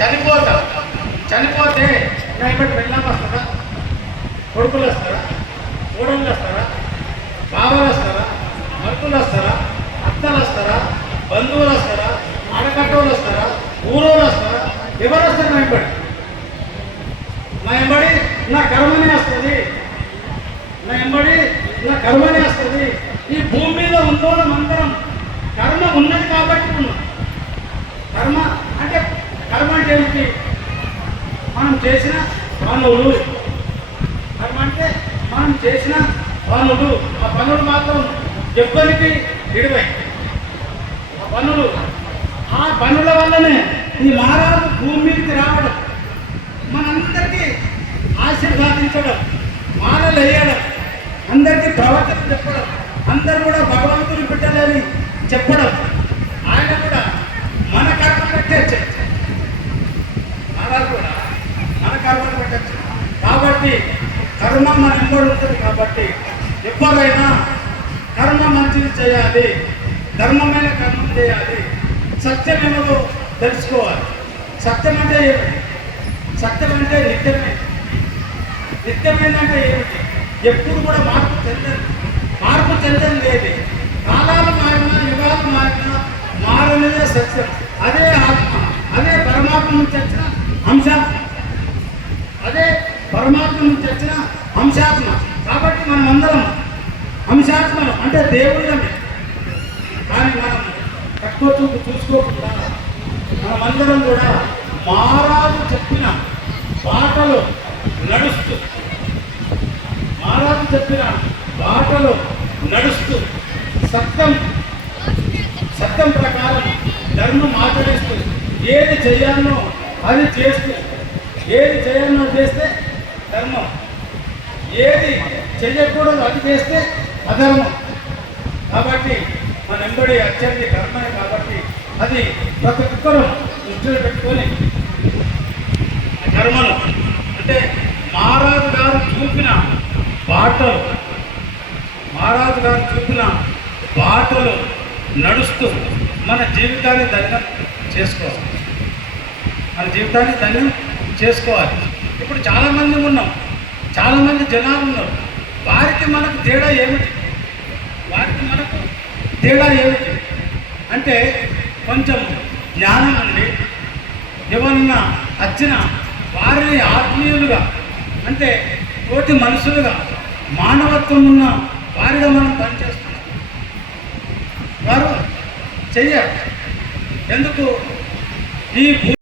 చనిపోతే నా ఇప్పటి వెళ్ళాం వస్తారా, కొడుకులు వస్తారా, కోడళ్ళు వస్తారా, బాబాలు వస్తారా, మరుకులు వస్తారా, అత్తలు వస్తారా, బంధువులు వస్తారా, ఆడకట్టోళ్ళు వస్తారా, ఊరోళ్ళు వస్తారా, ఎవరు వస్తారు? నా ఎంబడి నా కర్మనే వస్తుంది, నా ఎంబడి నా కర్మనే వస్తుంది. ఈ భూమి మీద ఉన్నోళ్ళం అందరం కర్మ ఉన్నది కాబట్టి ఉన్నాం. కర్మ అంటే ఏమిటి? మనం చేసిన పనులు. కర్మ అంటే మనం చేసిన పనులు. ఆ పనులు మాత్రం ఎవ్వరికి విడివై ఆ పనుల వల్లనే ఈ మారాలు భూమి మీదకి రావడం, మనందరికీ ఆశీర్వాదించడం, మాలలు వేయడం, అందరికీ ప్రవచన చెప్పడం, అందరూ కూడా భగవంతుని బిడ్డలని చెప్పడం. ఆయన కూడా మన కర్మ పెట్టచ్చు, మారాలు కూడా మన కర్మను పెట్టచ్చు. కాబట్టి కర్మ మన ఎంబడి ఉంటుంది. కాబట్టి ఎవరైనా కర్మ మంచిది చేయాలి, ధర్మమైన కర్మ చేయాలి, సత్యమేమో తెలుసుకోవాలి. సత్యం అంటే ఏమిటి? సత్యం అంటే నిత్యమే. నిత్యమైందంటే ఏమిటి? ఎప్పుడు కూడా మార్పు చెందని లేదు. కాలాలు మారినా, యుగాలు మారినా మారనేదే సత్యం. అదే ఆత్మ, అదే పరమాత్మ నుంచి వచ్చిన అంశాత్మ, అదే పరమాత్మ నుంచి వచ్చిన అంశాత్మ. కాబట్టి మనం అందరం అంశాత్మలు, అంటే దేవుళ్ళమే. కానీ మనం తక్కువ చూపు చూసుకోకుండా మనమందరం కూడా మహారాజు చెప్పిన బాటలో నడుస్తూ, మహారాజు చెప్పిన బాటలో నడుస్తూ, సత్యం ప్రకారం ధర్మం ఆచరిస్తూ, ఏది చేయాలనో అది చేస్తూ, ఏది చేయాలనో చేస్తే ధర్మం, ఏది చేయకూడదు అది చేస్తే అధర్మం. కాబట్టి మన ఎంబడి అత్యంత కర్మే. కాబట్టి అది ప్రతి ఒక్కరూ దృష్టిలో పెట్టుకొని కర్మను, అంటే మహారాజు గారు చూపిన బాటలు నడుస్తూ మన జీవితాన్ని ధన్యం చేసుకోవాలి. ఇప్పుడు చాలామంది ఉన్నాం, చాలామంది జనాలు ఉన్నారు. వారికి మనకు తేడా ఏమిటి? అంటే కొంచెం జ్ఞానం ఉండి ఎవరన్నా వచ్చిన వారిని ఆత్మీయులుగా, అంటే తోటి మనుషులుగా, మానవత్వం ఉన్న వారిగా మనం పనిచేస్తున్నాం. వారు చెయ్యాలి. ఎందుకు? ఈ